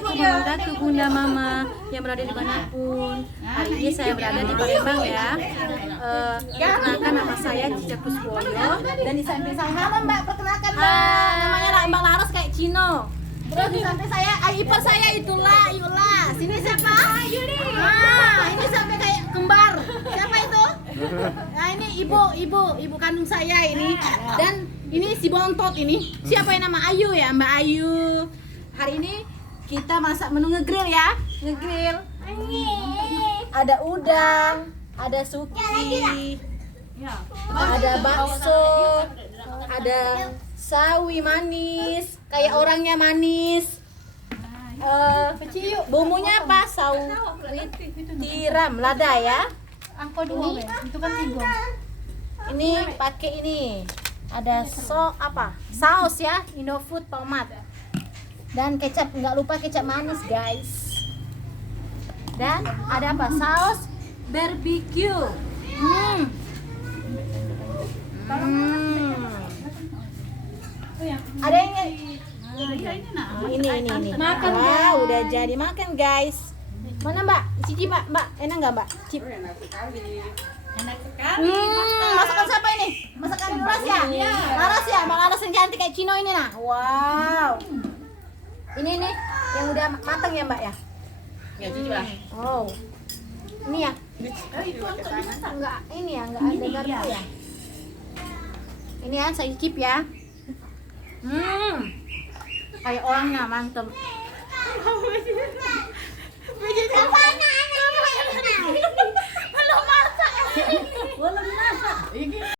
Assalamualaikum warahmatullahi Bunda Mama yang berada dimanapun. Hari ini saya berada di Palembang ya. Perkenalkan nama saya Cica Kuswoyo dan di samping saya halo Mbak, perkenalkan Mbak. Namanya Mbak Laras kayak Cino. Terus di samping saya ipar saya itulah Yula. Sini siapa? Yuli. Ini sampai kayak kembar. Siapa itu? Nah ini ibu kandung saya ini. Dan ini si bontot ini. Siapa yang nama Ayu ya, Mbak Ayu. Hari ini kita masak menu ngegrill ya. Ngegrill. Ada udang, ada suki, ada bakso, ada sawi manis, kayak orangnya manis. Bumbunya apa? Sawi tiram lada ya. Angko dua itu kan tiga. Ini pakai ini. Ada saus ya, Indofood tomat. Dan kecap, nggak lupa kecap manis guys. Dan ada apa? Saus barbecue. Ada yang ini. Makan ya, udah jadi makan guys. Mana Mbak? Cici Mbak, enak nggak Mbak? Cip. Enak sekali. Masakan siapa ini? Masakan Laras ya? Iya. Laras ya, Mbak Laras yang cantik kayak Cino ini nah. Wow. Ini nih yang udah matang ya Mbak ya? Ya, Cici lah. Oh. Ini ya? Enggak, ini ya, enggak ada garpu ya. Ini ya, saya cicip ya. Kayak orangnya mantep. Belum masak.